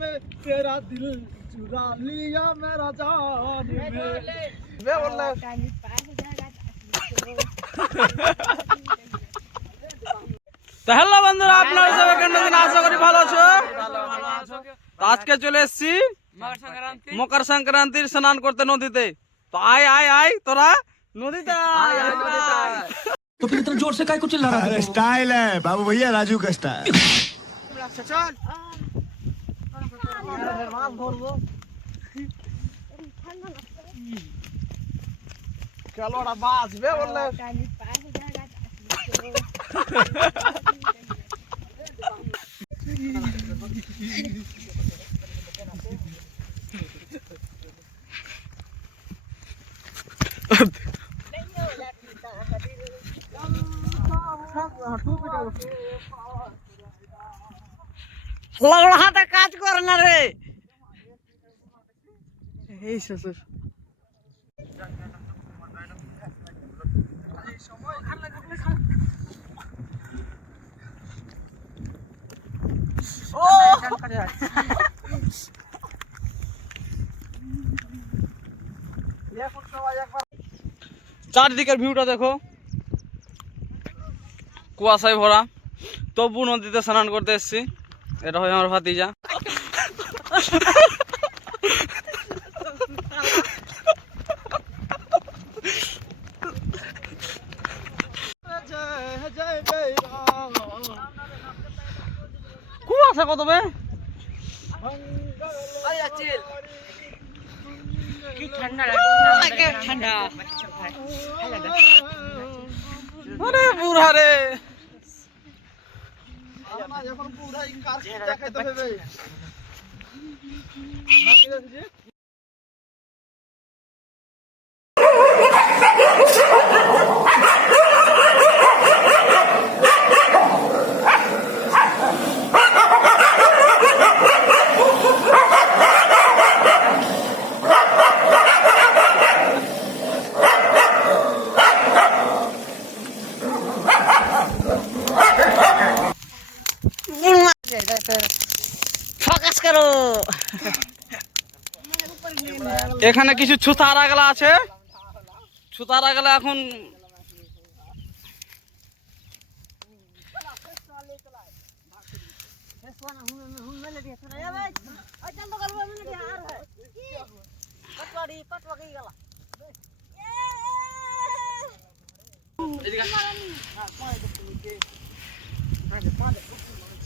में तेरा दिल चुरा लिया मेरा जान में मैं बोल रहा তো হ্যালো বন্ধুরা, আপনারা সবাই কেমন আছেন? আশা করি ভালো আছো। তো আজকে চলে এসেছি মকর সংক্রান্তির স্নান করতে নদীতে। তো আয় আয় আয় তোরা নদীতে আয়। तो फिर इतना जोर से काहे को चिल्ला रहा है? स्टाइल है बाबू भैया, राजू का स्टाइल। চল মাছ ধরবো। কেলোড়া বাঁচবে বললে হাতে কাজ করে না রে এই শ্বশুর। চারদিকের ভিউটা দেখো, কুয়াশায় ভরা। তবু নদীতে স্নান করতে এসছি। এটা হয় আমার ভাতিজা। কুয়াশা কত বে আরে বুড়া রে এখন বুড়া কার দেখাইতে হবে। ফোকাস করো। এখানে কিছু ছুতারা গেলা আছে। ছুতারা গেলা এখন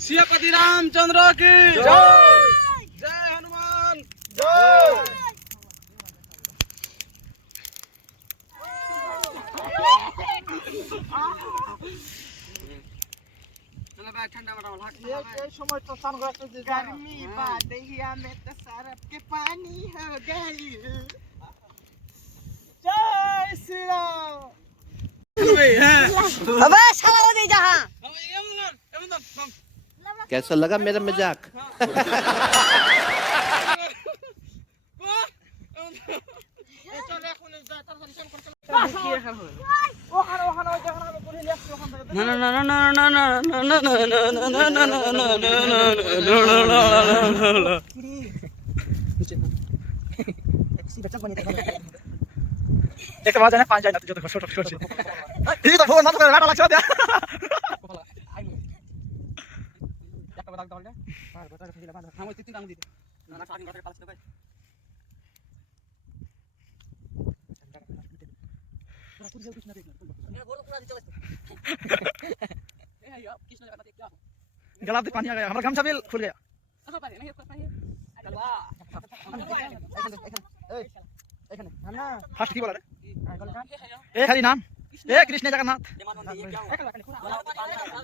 सियापति रामचंद्र की जय, जय हनुमान जय। गर्मी बादहिया में तो सरफ के पानी हो गई। जय श्री राम। अबे साला हो गई जहां। कैसा लगा मेरा मजाक? দেখতে পাওয়া যায় না, পাঁচ যায় না যত ছোট ছোট ঠিক তো ফোন মাথা রাটা লাগছে না। गला पानी आ गया, हमारा गमछा भी खुल गया। फास्ट की बोला रे ए खाली नाम ए कृष्ण जगन्नाथ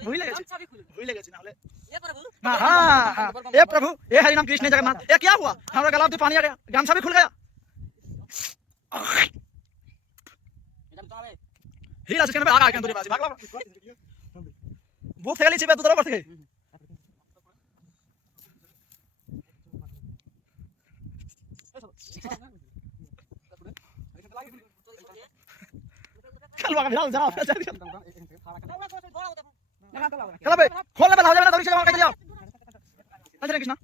भूले गए ना बोले हां ए प्रभु ए हरि नाम कृष्ण जगन्नाथ। ए क्या हुआ? हमारा गला में पानी आ गया, गमछा भी खुल गया। हीरा से आ गया दूर बाजी भागला भूख थेली छिपे दूर पर थे। चल बाबा जाओ जाओ चल चल बे खोल ले हो जाए ना, दौड़ी से वहां कट जाओ। अरे कृष्णा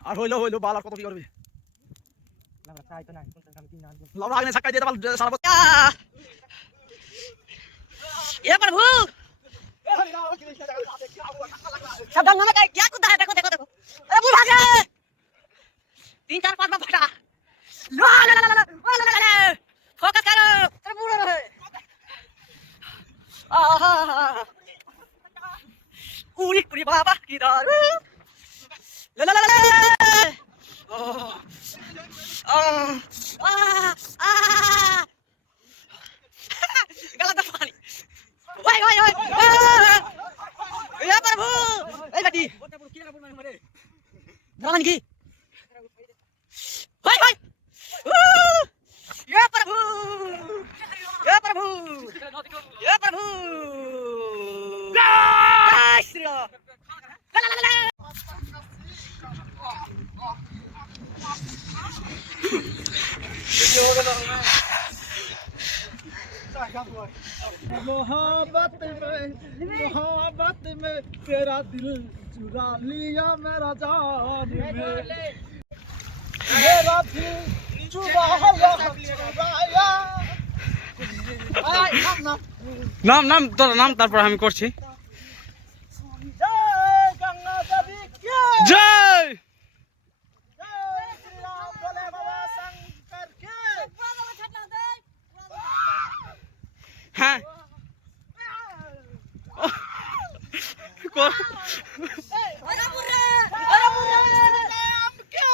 আর হইলো হইলো বাল আর কত কি করবে লাউড়া আগে ছাক্কাই দিয়ে বাল সারা ये प्रभु सब ढंग में क्या कुदा है देखो देखो देखो अरे बुढ़ा भाग रे 3 4 5 में फटा ला ला ला ला ला फोकस करो अरे बुढ़ा रे आहा पूरी पूरी बाबा की दारू ला ला ला ला ओ आ आ गलत पानी ओए ओए ओए ये प्रभु ए बेटी धरन की ओए ओए ये प्रभु ये प्रभु ये प्रभु जय श्री राम ला ला ला मोहब्बत में तेरा दिल चुरा लिया मेरा जान में मेरा दिल चुराया নাম নাম তোর নাম তারপর আমি করছি जय गंगा देवी के জয় जय श्री राम भोले बाबा शंकर के হ্যাঁ কর- अरे बुढ़ा अरे बुढ़ा राम के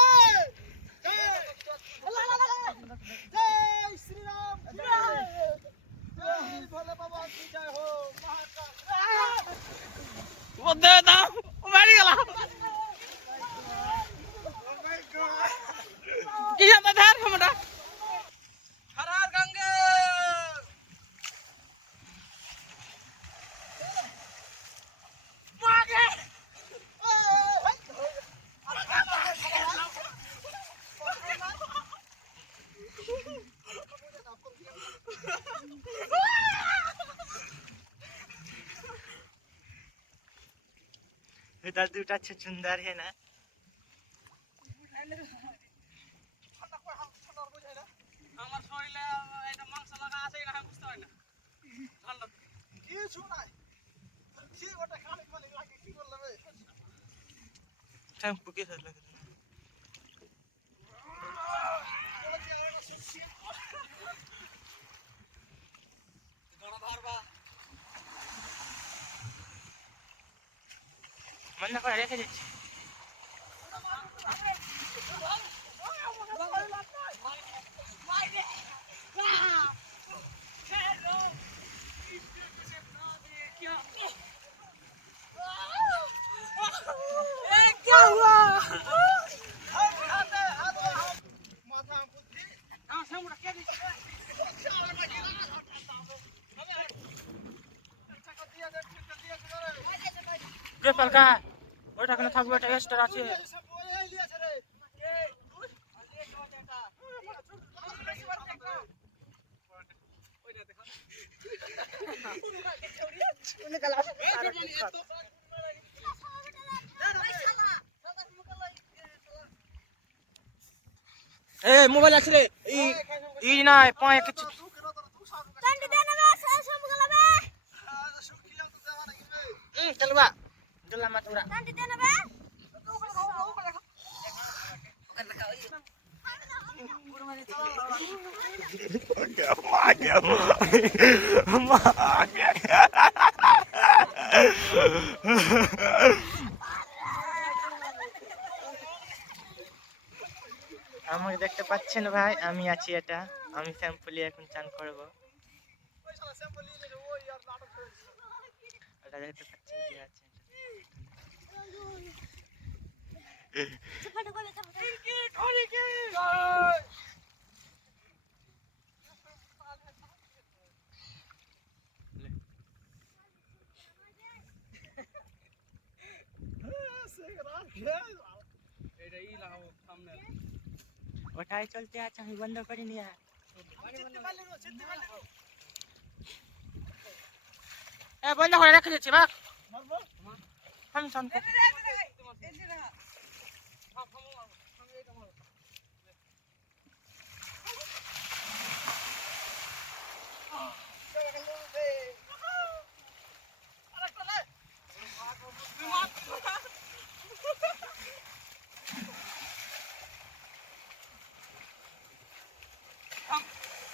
जय श्री राम जय भोले बाबा की जय हो महाकाल ও দে দাও ও বাড়ি গেল কি হবে ধার আমরা হরার গঙ্গে इधर दूटा छुछुंदर है ना আমার শরীরে এটা মাংস লাগা আছে না আমি বুঝতে পারি না ঠান্ডা কিছু নাই কি ওটা খালি খালি লাগে কি করলাম टेम्पो के साथ लगे मन করে রেখে দিচ্ছি क्या हुआ কে পালকা ওটা কেন থাকবে এটা এক্সট্রা আছে এ মোবাইল আছে রে ই নাই পায় কিছু चंडी देने में सब गलबे चलवा जल्ला मत उड़ा चंडी देने में আমাকে দেখতে পাচ্ছেন ভাই আমি আছি এটা আমি স্যাম্পলি এখন চান করব এটা দেখতে পাচ্ছেন কি আছে फट बोले सब ওটাই চলতে আছে আমি বন্ধ করি নিয়া বন্ধ করে রেখে দিচ্ছি বাপ আমি শান্ত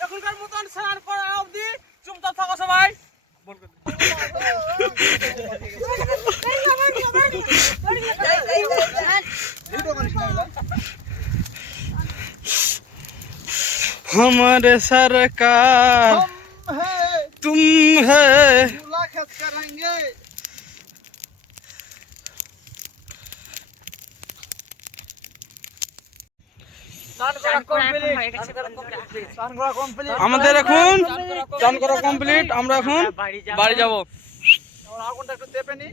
এখনকার মতন স্নান করা অবধি চুপচাপ থাকো সবাই। हमारे सरकार हम है तुम है मुलाकात करेंगे আমাদের এখন চান করা কমপ্লিট, আমরা এখন বাড়ি যাব। আগুনটা একটু চেপে নি